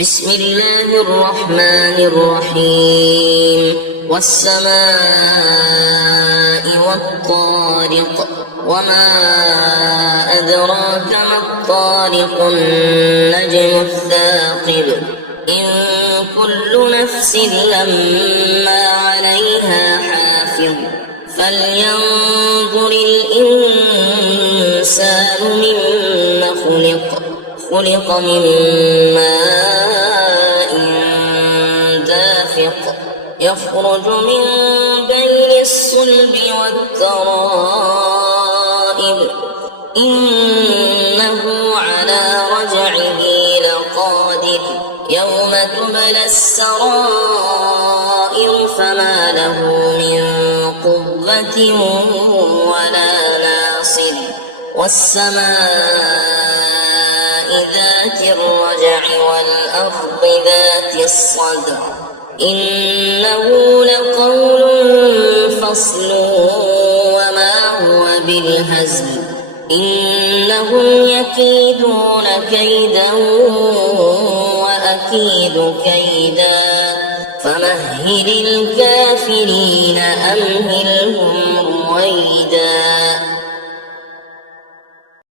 بسم الله الرحمن الرحيم والسماء والطارق وما أدراك ما الطارق النجم الثاقب إن كل نفس لما عليها حافظ فلينظر الإنسان مما خلق من ماء دافق يخرج من بين الصلب والترائب إنه على رجعه لقادر يوم تبلى السرائر فما له من قوة ولا ناصر والسماء ذات الرجع والأرض ذات الصدع إنه لقول فصل وما هو بالهزل إنهم يكيدون كيدا وأكيد كيدا فمهل الكافرين أمهلهم رويدا.